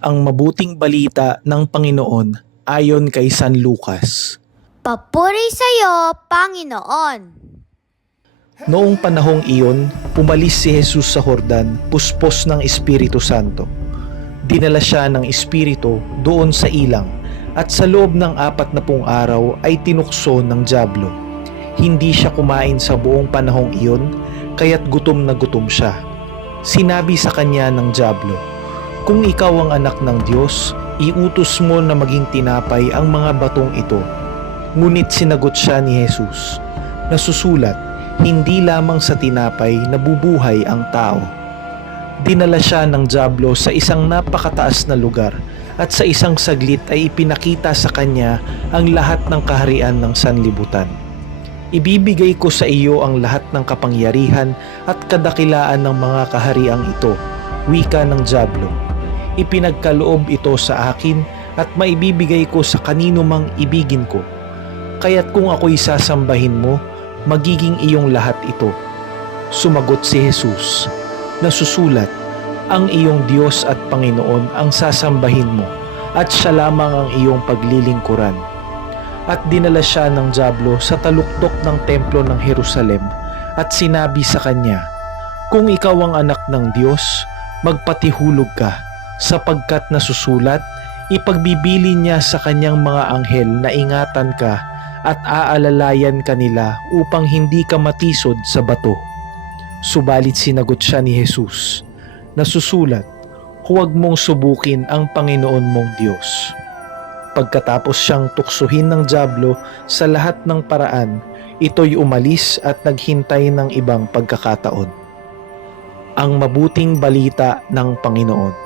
ang mabuting balita ng Panginoon ayon kay San Lucas. Papuri sa iyo, Panginoon. Noong panahong iyon, pumalis si Jesus sa Hordan, puspos ng Espiritu Santo. Dinala siya ng Espiritu doon sa ilang at sa loob ng apat na pung araw ay tinukso ng Diablo. Hindi siya kumain sa buong panahong iyon, kaya't gutom na gutom siya. Sinabi sa kanya ng Diablo, Kung ikaw ang anak ng Diyos, iutos mo na maging tinapay ang mga batong ito. Ngunit sinagot siya ni Jesus, nasusulat, hindi lamang sa tinapay nabubuhay ang tao. Dinala siya ng Diablo sa isang napakataas na lugar at sa isang saglit ay ipinakita sa kanya ang lahat ng kaharian ng sanlibutan. Ibibigay ko sa iyo ang lahat ng kapangyarihan at kadakilaan ng mga kahariang ito, wika ng Diablo. Ipinagkaloob ito sa akin at maibibigay ko sa kanino mang ibigin ko. Kaya't kung ako'y sasambahin mo, magiging iyong lahat ito. Sumagot si Jesus, nasusulat, ang iyong Diyos at Panginoon ang sasambahin mo at siya lamang ang iyong paglilingkuran. At dinala siya ng Diablo sa taluktok ng templo ng Jerusalem at sinabi sa kanya, Kung ikaw ang anak ng Diyos, magpatihulog ka, sapagkat nasusulat, ipagbibili niya sa kanyang mga anghel na ingatan ka at aalalayan kanila upang hindi ka matisod sa bato. Subalit sinagot siya ni Jesus, nasusulat, huwag mong subukin ang Panginoon mong Diyos. Pagkatapos siyang tuksuhin ng Diablo sa lahat ng paraan, ito'y umalis at naghintay ng ibang pagkakataon. Ang mabuting balita ng Panginoon.